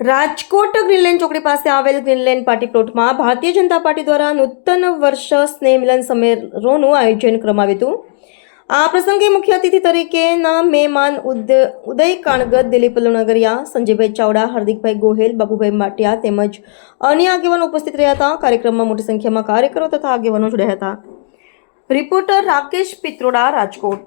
Rajkot Greenland ચોકડી પાસે આવેલ ગ્રીનલેન્ડ પાર્ટી પ્લોટમાં ભારતીય જનતા પાર્ટી દ્વારા નૂતન વર્ષ સ્નેહ મિલન સમારોહનું આયોજન કરવામાં આવ્યું હતું. આ પ્રસંગે મુખ્ય અતિથિ તરીકેના મહેમાન ઉદ ઉદય કાણગત, દિલીપ લુણગરિયા સંજયભાઈ ચાવડા, હાર્દિકભાઈ ગોહેલ, બાબુભાઈ માટિયા તેમજ અન્ય આગેવાનો ઉપસ્થિત રહ્યા હતા. કાર્યક્રમમાં મોટી સંખ્યામાં કાર્યકરો તથા આગેવાનો જોડાયા હતા. રિપોર્ટર રાકેશ પિત્રોડા રાજકોટ.